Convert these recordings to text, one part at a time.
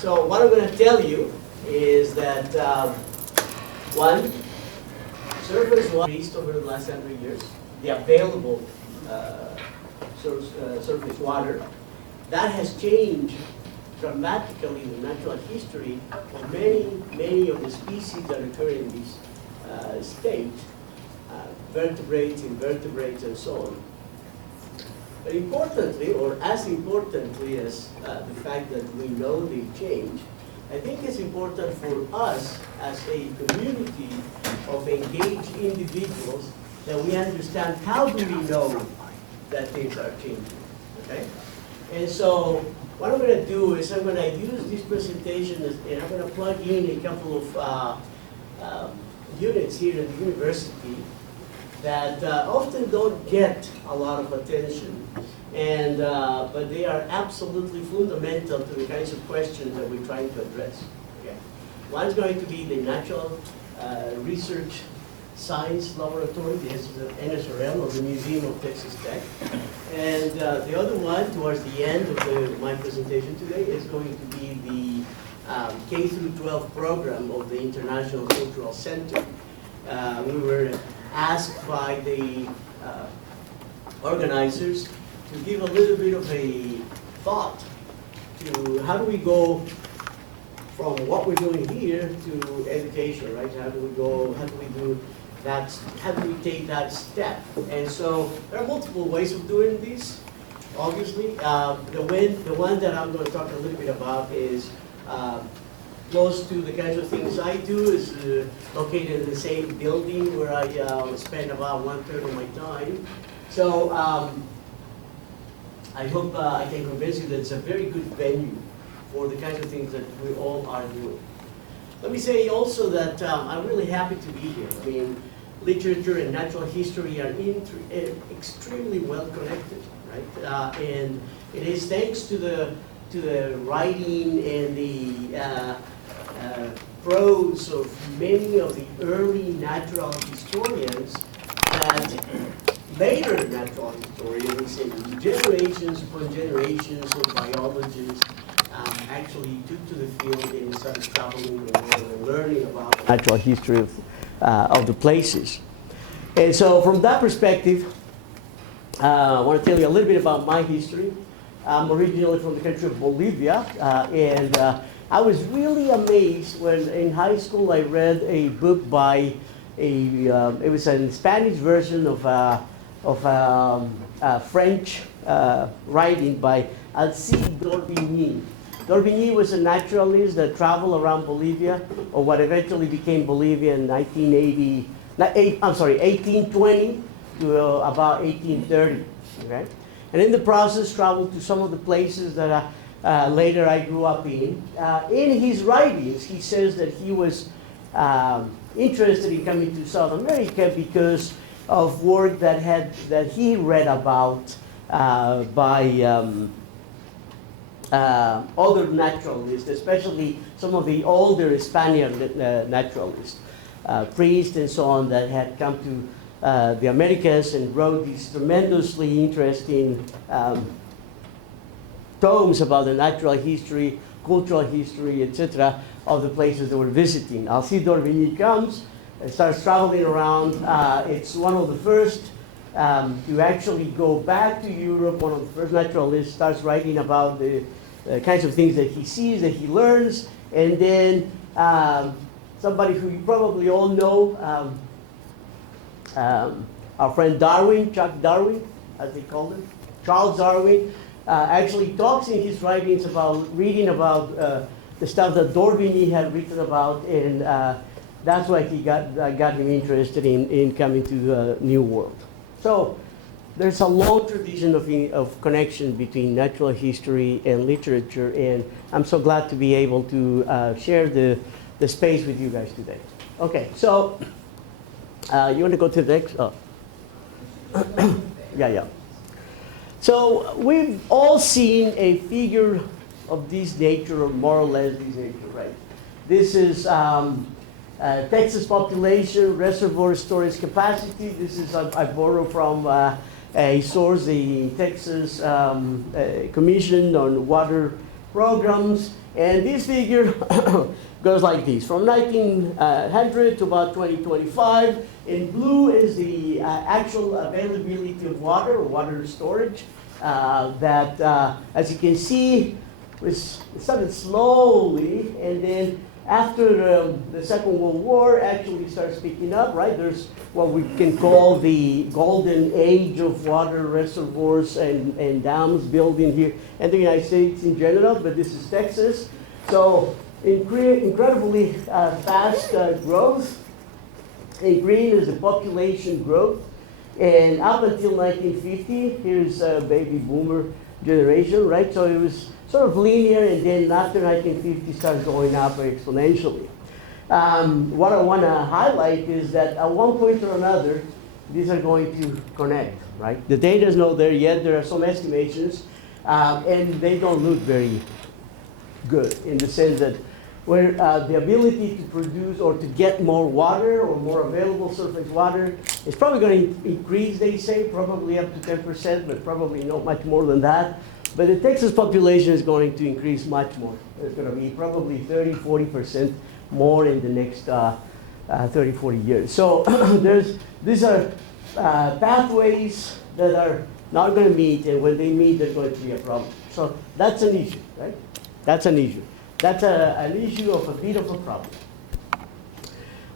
So what I'm going to tell you is that, one, surface water increased over the last 100 years, the available surface water. That has changed dramatically in the natural history of many of the species that occur in this state, vertebrates, invertebrates, and so on. But importantly, or as importantly as the fact that we know they change, I think it's important for us as a community of engaged individuals that we understand how do we know that things are changing, okay? And so what I'm going to do is I'm going to use this presentation and I'm going to plug in a couple of units here at the university that often don't get a lot of attention, and but they are absolutely fundamental to the kinds of questions that we're trying to address. Okay. One's going to be the Natural Research Science Laboratory, the NSRL, or the Museum of Texas Tech. And the other one, towards the end of my presentation today, is going to be the K12 program of the International Cultural Center. We were asked by the organizers to give a little bit of a thought to how do we go from what we're doing here to education, right? How do we do that, how do we take that step? And so there are multiple ways of doing this. Obviously, the one that I'm going to talk a little bit about is close to the kinds of things I do, is located in the same building where I spend about 1/3 of my time. So I hope I can convince you that it's a very good venue for the kinds of things that we all are doing. Let me say also that I'm really happy to be here. I mean, literature and natural history are extremely well connected, right? And it is thanks to the writing and the prose of many of the early natural historians that later natural historians and generations upon generations of biologists actually took to the field and started traveling the world and learning about the natural history of the places. And so from that perspective, I want to tell you a little bit about my history. I'm originally from the country of Bolivia, and I was really amazed when in high school I read a book by it was a Spanish version of French writing by Alcide d'Orbigny. D'Orbigny was a naturalist that traveled around Bolivia, or what eventually became Bolivia in 1820 to about 1830. Okay? And in the process, traveled to some of the places that later I grew up in. In his writings, he says that he was interested in coming to South America because of work that he read about by other naturalists, especially some of the older Spaniard naturalists, priests and so on, that had come to the Americas and wrote these tremendously interesting tomes about the natural history, cultural history, etc., of the places they were visiting. Alcide d'Orbigny comes and starts traveling around. It's one of the first to actually go back to Europe. One of the first naturalists starts writing about the kinds of things that he sees, that he learns, and then somebody who you probably all know, our friend Darwin, Chuck Darwin, as they call him, Charles Darwin, actually talks in his writings about reading about the stuff that D'Orbigny had written about, and that's why he got him interested in coming to the New World. So there's a long tradition of connection between natural history and literature, and I'm so glad to be able to share the space with you guys today. Okay, so you want to go to the next? Oh. Yeah. So we've all seen a figure of this nature, or more or less this nature, right? This is Texas population, reservoir storage capacity. This is, I borrow from a source, the Texas Commission on Water Programs. And this figure goes like this. From 1900 to about 2025, in blue is the actual availability of water, or water storage, that, as you can see, it started slowly, and then after the Second World War actually starts picking up, right? There's what we can call the golden age of water reservoirs and dams building here in the United States in general, but this is Texas. So incredibly fast growth. In green is the population growth. And up until 1950, here's a baby boomer generation, right? So it was sort of linear, and then after 1950 started going up exponentially. What I want to highlight is that at one point or another, these are going to connect, right? The data is not there yet. There are some estimations, and they don't look very good in the sense that where the ability to produce or to get more water or more available surface water is probably going to increase, they say, probably up to 10%, but probably not much more than that. But the Texas population is going to increase much more. It's going to be probably 30, 40% more in the next 30, 40 years. So these are pathways that are not going to meet, and when they meet, there's going to be a problem. So that's an issue, right? That's an issue. That's an issue of a bit of a problem.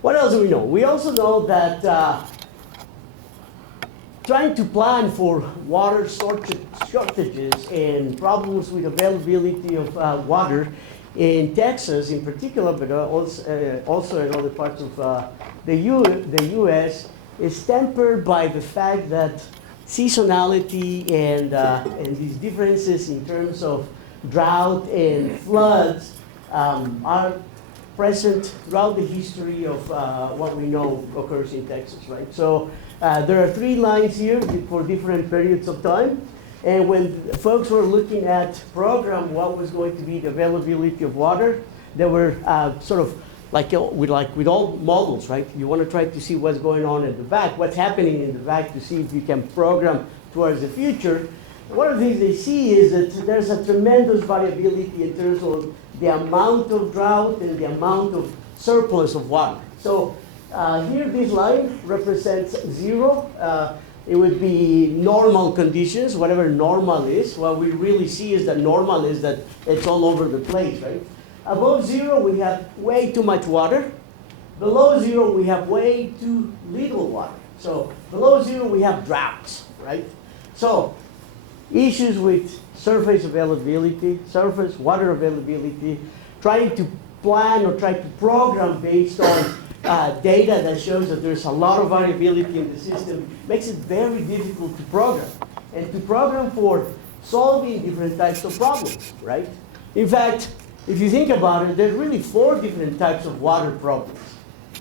What else do we know? We also know that trying to plan for water shortages and problems with availability of water in Texas in particular, but also in other parts of the U.S. is tempered by the fact that seasonality and these differences in terms of drought and floods are present throughout the history of what we know occurs in Texas, right? So there are 3 lines here for different periods of time. And when folks were looking at program what was going to be the availability of water, they were sort of like with all models, right? You want to try to see what's going on in the back, what's happening in the back to see if you can program towards the future. One of the things they see is that there's a tremendous variability in terms of the amount of drought and the amount of surplus of water. So here this line represents 0. It would be normal conditions, whatever normal is. What we really see is that normal is that it's all over the place, right? Above 0, we have way too much water. Below 0, we have way too little water. So below 0, we have droughts, right? So issues with surface availability, surface water availability, trying to plan or try to program based on data that shows that there's a lot of variability in the system makes it very difficult to program. And to program for solving different types of problems, right? In fact, if you think about it, there's really 4 different types of water problems.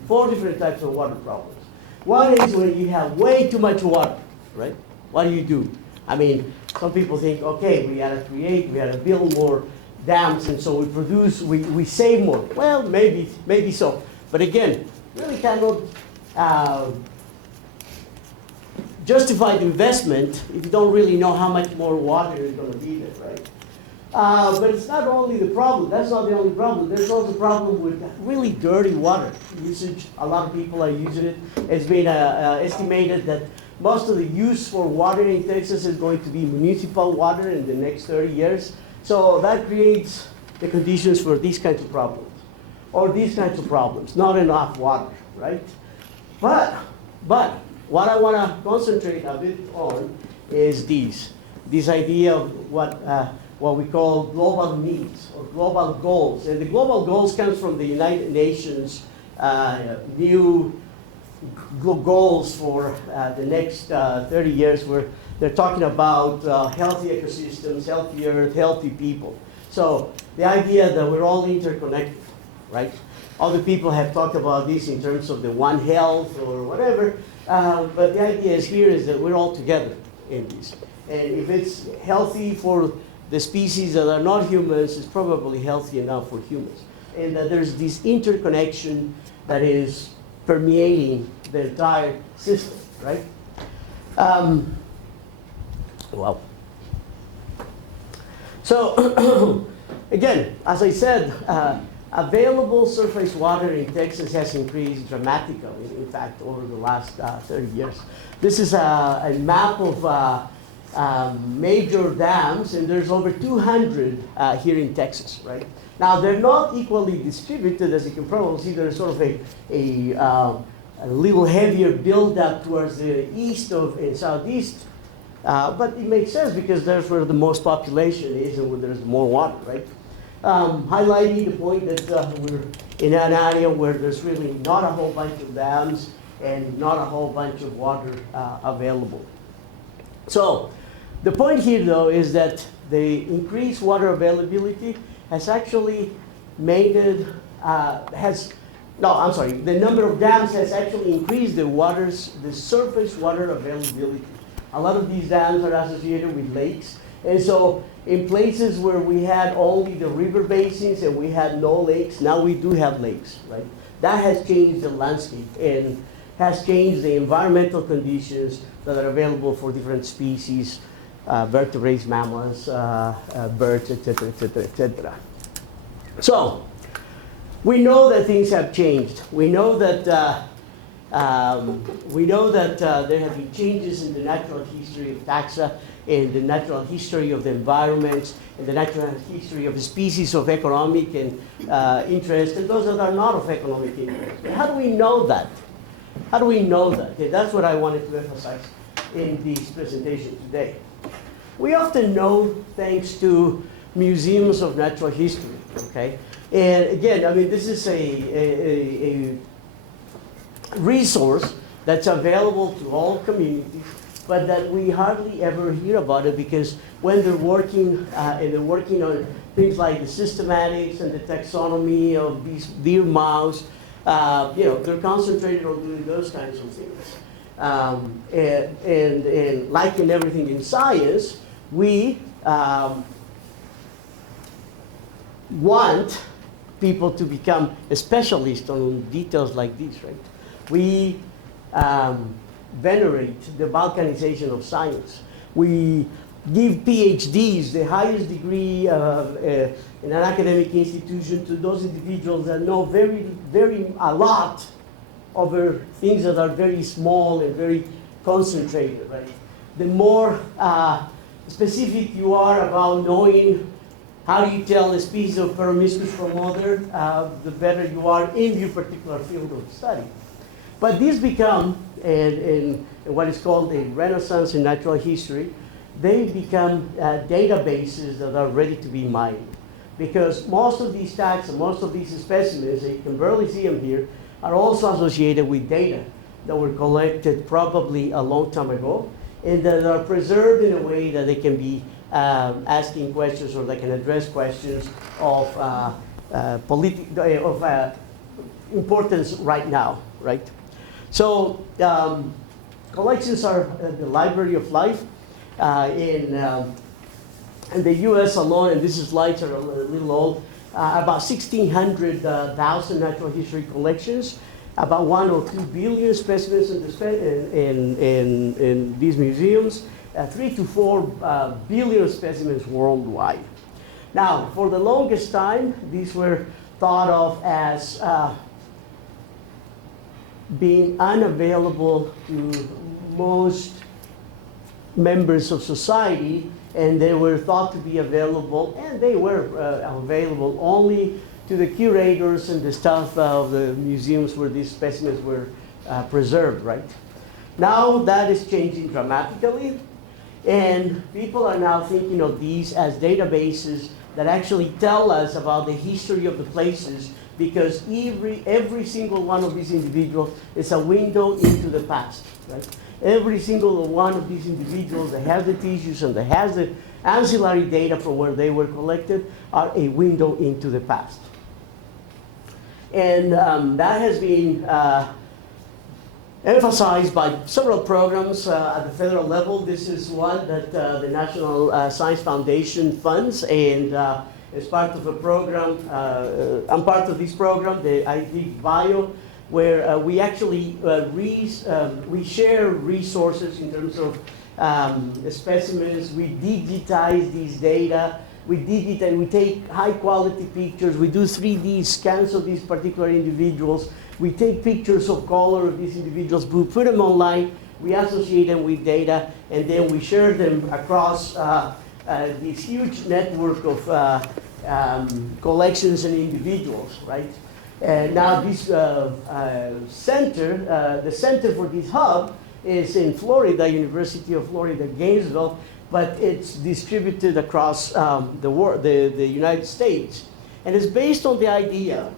4 different types of water problems. One is when you have way too much water, right? What do? I mean, some people think, okay, we gotta build more dams, and so we save more. Well, maybe so. But again, really cannot justify the investment if you don't really know how much more water is going to be there, right? But it's not only the problem. That's not the only problem. There's also a problem with really dirty water usage. A lot of people are using it. It's been estimated that most of the use for water in Texas is going to be municipal water in the next 30 years. So that creates the conditions for these kinds of problems. Or these kinds of problems, not enough water, right? But what I want to concentrate a bit on is this idea of what we call global needs or global goals. And the global goals comes from the United Nations new goals for the next 30 years, where they're talking about healthy ecosystems, healthy earth, healthy people. So the idea that we're all interconnected, right? Other people have talked about this in terms of the One Health or whatever, but the idea is that we're all together in this. And if it's healthy for the species that are not humans, it's probably healthy enough for humans. And that there's this interconnection that is permeating the entire system, right? Wow. So Again, as I said, available surface water in Texas has increased dramatically, in fact, over the last 30 years. This is a map of major dams, and there's over 200 here in Texas, right? Now, they're not equally distributed, as you can probably see. There's sort of a little heavier buildup towards the east and southeast, but it makes sense because that's where the most population is and where there's more water, right? Highlighting the point that we're in an area where there's really not a whole bunch of dams and not a whole bunch of water available. So the point here, though, is that the increased water availability has actually made it, the number of dams has actually increased the surface water availability. A lot of these dams are associated with lakes. And so in places where we had only the river basins and we had no lakes, now we do have lakes, right? That has changed the landscape and has changed the environmental conditions that are available for different species, vertebrates, mammals, birds, et cetera, et cetera, et cetera. So we know that things have changed. We know that there have been changes in the natural history of taxa, in the natural history of the environments, in the natural history of the species of economic and interest, and those that are not of economic interest. But how do we know that? How do we know that? Okay, that's what I wanted to emphasize in this presentation today. We often know thanks to museums of natural history, okay? And again, I mean, this is a resource that's available to all communities, but that we hardly ever hear about it because when they're working, and they're working on things like the systematics and the taxonomy of these deer mouse, they're concentrated on doing those kinds of things. And like in everything in science, we want people to become a specialist on details like these, right? We venerate the balkanization of science. We give PhDs, the highest degree in an academic institution, to those individuals that know a lot over things that are very small and very concentrated, right? The more specific you are about knowing how do you tell a species of Peromyscus from other, the better you are in your particular field of study. But these become, in what is called a renaissance in natural history, they become databases that are ready to be mined. Because most of these taxa and most of these specimens, you can barely see them here, are also associated with data that were collected probably a long time ago, and that are preserved in a way that they can be asking questions, or they can address questions of importance right now, right? So collections are the library of life. In the US alone, and these slides are a little old, about 1,600,000 natural history collections, about 1 or 2 billion specimens in these museums, 3 to 4 billion specimens worldwide. Now, for the longest time, these were thought of as being unavailable to most members of society, and they were thought to be available, and they were available only to the curators and the staff of the museums where these specimens were preserved, right? Now that is changing dramatically, and people are now thinking of these as databases that actually tell us about the history of the places, because every single one of these individuals is a window into the past, right? Every single one of these individuals that has the tissues and that has the ancillary data from where they were collected are a window into the past. And that has been emphasized by several programs at the federal level. This is one that the National Science Foundation funds, and as part of a program, I'm part of this program, the ID Bio, where we actually we share resources in terms of specimens. We digitize these data we digitate, we take high quality pictures, we do 3D scans of these particular individuals, we take pictures of color of these individuals, we put them online, we associate them with data, and then we share them across this huge network of collections and individuals, right? And now this center, the center for this hub is in Florida, University of Florida, Gainesville, but it's distributed across the world, the United States. And it's based on the idea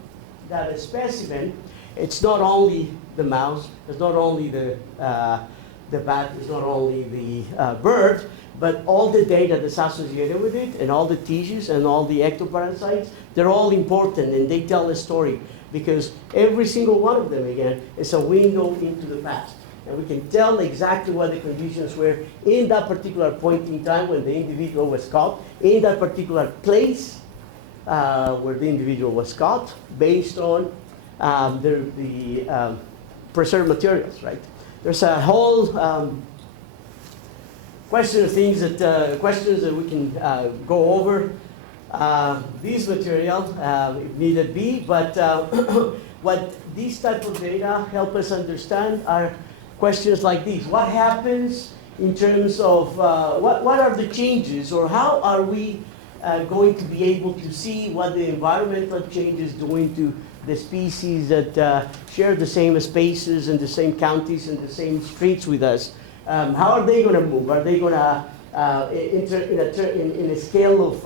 that a specimen, it's not only the mouse, it's not only the bat, it's not only the bird, but all the data that's associated with it, and all the tissues and all the ectoparasites, they're all important and they tell a story, because every single one of them, again, is a window into the past. And we can tell exactly what the conditions were in that particular point in time when the individual was caught, in that particular place where the individual was caught, based on the preserved materials, right? There's a whole questions that we can go over this material if needed be, but what these type of data help us understand are questions like these. What happens in terms of what are the changes, or how are we going to be able to see what the environmental change is doing to the species that share the same spaces and the same counties and the same streets with us? How are they going to move? Are they going to in a scale of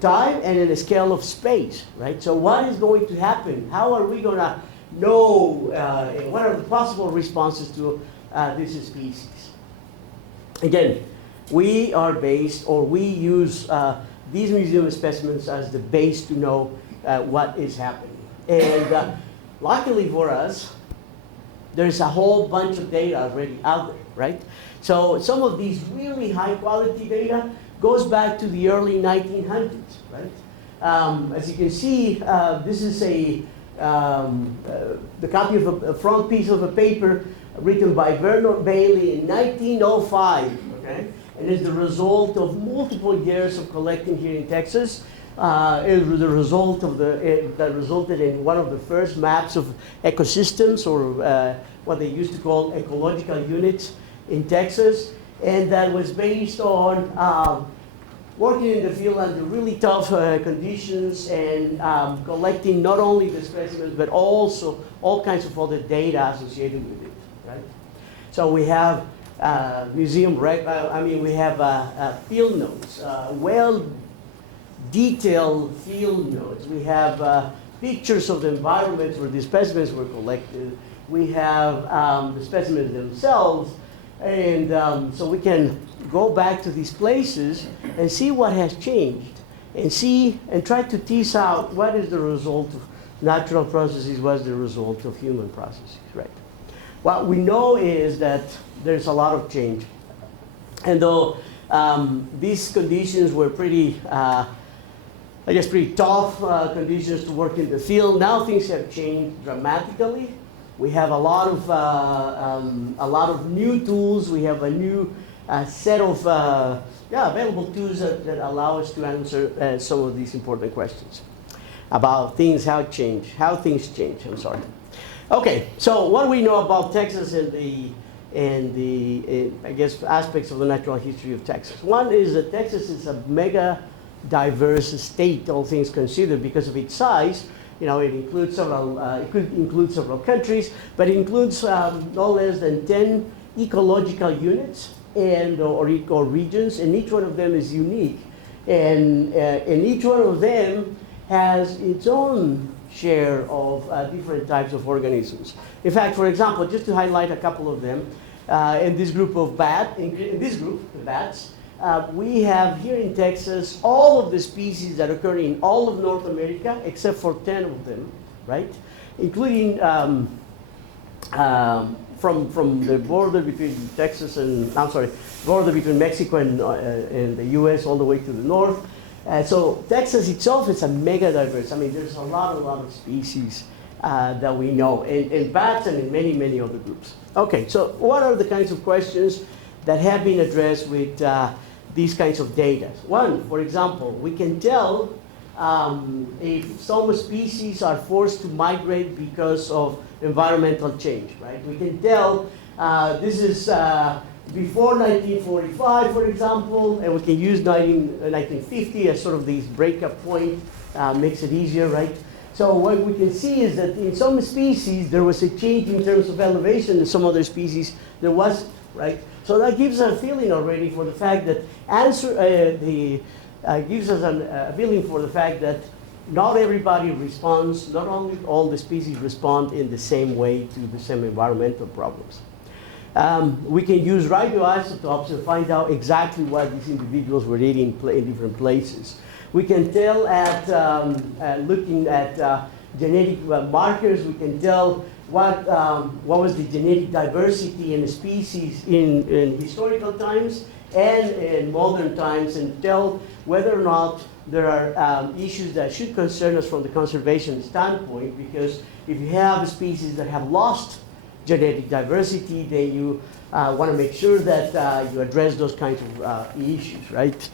time and in a scale of space, right? So what is going to happen? How are we going to know, and what are the possible responses to this species? Again, we are based, or we use these museum specimens as the base to know what is happening. And luckily for us, there's a whole bunch of data already out there, right? So some of these really high quality data goes back to the early 1900s, right? As you can see, this is the copy of a front piece of a paper written by Bernard Bailey in 1905, okay? And it's the result of multiple years of collecting here in Texas. It was the result of that resulted in one of the first maps of ecosystems, or what they used to call ecological units in Texas. And that was based on working in the field under really tough conditions and collecting not only the specimens, but also all kinds of other data associated with it, right? So we have museum, we have field notes, detailed field notes. We have pictures of the environments where the specimens were collected. We have the specimens themselves. And so we can go back to these places and see what has changed, and try to tease out what is the result of natural processes, what's the result of human processes, right? What we know is that there's a lot of change. And though these conditions were pretty, pretty tough conditions to work in the field, now things have changed dramatically. We have a lot of new tools. We have a new set of available tools that allow us to answer some of these important questions about things, how things change. I'm sorry. Okay, so what do we know about Texas and the aspects of the natural history of Texas? One is that Texas is a mega diverse state, all things considered, because of its size. You know, it includes it could include several countries, but it includes no less than 10 ecological units or regions, and each one of them is unique. And each one of them has its own share of different types of organisms. In fact, for example, just to highlight a couple of them, in this group of the bats, we have here in Texas all of the species that occur in all of North America, except for 10 of them, right? Including from the border between border between Mexico and the U.S. all the way to the north. So Texas itself is a mega diverse. I mean, there's a lot of species that we know in bats and in many, many other groups. Okay, so what are the kinds of questions that have been addressed with these kinds of data. One, for example, we can tell if some species are forced to migrate because of environmental change, right? We can tell this is before 1945, for example, and we can use 1950 as sort of this breakup point, makes it easier, right? So what we can see is that in some species there was a change in terms of elevation, in some other species there wasn't, right? So that gives us a feeling already for the fact that gives us a feeling for the fact that not everybody responds, not only all the species respond in the same way to the same environmental problems. We can use radioisotopes to find out exactly what these individuals were eating in different places. We can tell at looking at genetic markers, we can tell what was the genetic diversity in a species in historical times and in modern times, and tell whether or not there are issues that should concern us from the conservation standpoint, because if you have species that have lost genetic diversity, then you want to make sure that you address those kinds of issues, right?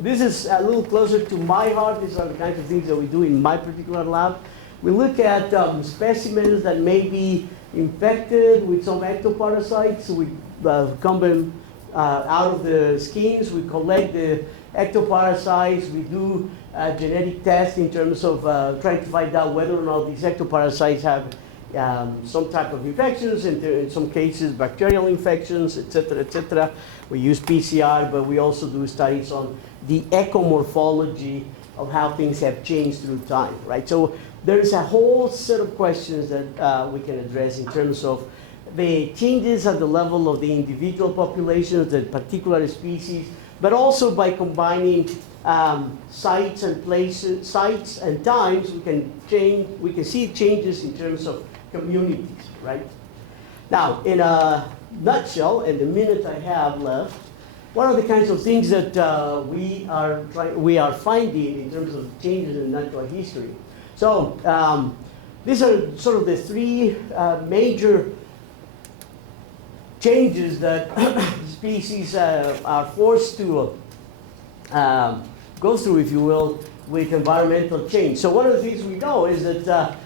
This is a little closer to my heart. These are the kinds of things that we do in my particular lab. We look at specimens that may be infected with some ectoparasites. We comb them out of the skins. We collect the ectoparasites. We do genetic tests in terms of trying to find out whether or not these ectoparasites have some type of infections, in some cases bacterial infections, et cetera. We use PCR, but we also do studies on the ecomorphology of how things have changed through time, right? So there's a whole set of questions that we can address in terms of the changes at the level of the individual populations, the particular species, but also by combining sites and places, sites and times, we can see changes in terms of communities, right? Now, in a nutshell, in the minute I have left, what are the kinds of things that we are finding in terms of changes in natural history? So these are sort of the three major changes that species are forced to go through, if you will, with environmental change. So one of the things we know is that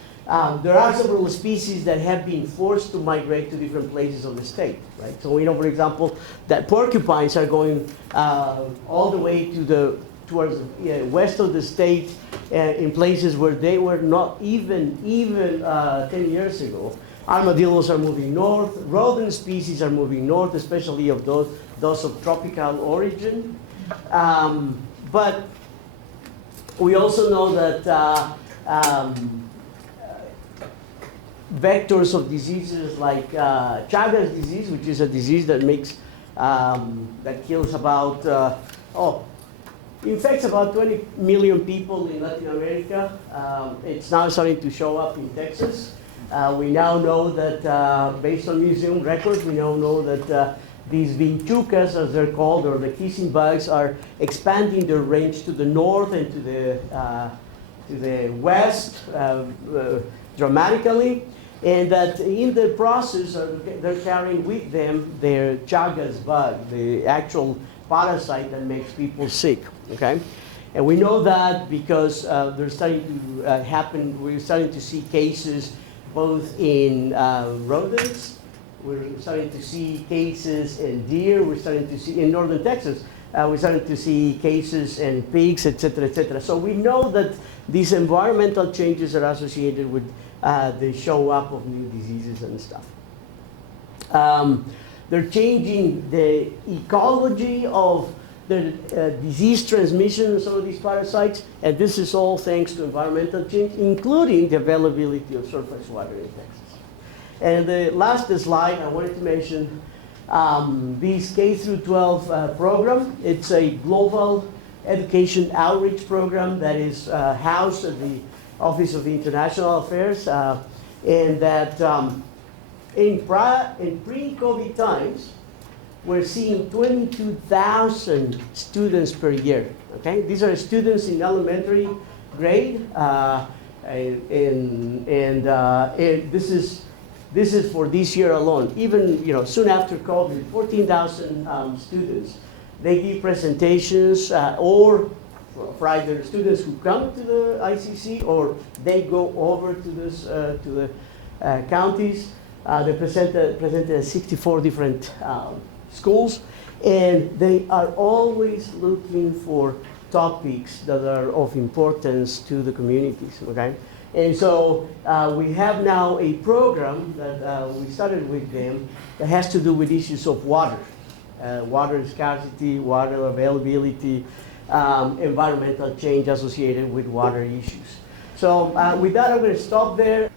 there are several species that have been forced to migrate to different places of the state, right? So we know, for example, that porcupines are going all the way towards the west of the state in places where they were not even 10 years ago. Armadillos are moving north. Rodent species are moving north, especially of those of tropical origin. But we also know that vectors of diseases like Chagas disease, which is a disease that that kills about, infects about 20 million people in Latin America. It's now starting to show up in Texas. We now know that, based on museum records, we now know that these vinchucas, as they're called, or the kissing bugs, are expanding their range to the north and to the west dramatically. And that in the process, they're carrying with them their Chagas bug, the actual parasite that makes people sick, okay? And we know that because they're starting to happen, we're starting to see cases both in rodents, we're starting to see cases in deer, we're starting to see, in northern Texas, we're starting to see cases in pigs, et cetera, et cetera. So we know that these environmental changes are associated with the show up of new diseases and stuff. They're changing the ecology of the disease transmission of some of these parasites, and this is all thanks to environmental change, including the availability of surface water in Texas. And the last slide, I wanted to mention this K-12 program. It's a global education outreach program that is housed at the Office of International Affairs, and that in pre-COVID times, we're seeing 22,000 students per year, okay? These are students in elementary grade, and this is for this year alone. Even, soon after COVID, 14,000 students They give presentations or for either students who come to the ICC or they go over to the counties. They presented 64 different schools, and they are always looking for topics that are of importance to the communities, okay? And so we have now a program that we started with them that has to do with issues of water. Water scarcity, water availability, environmental change associated with water issues. So with that, I'm going to stop there.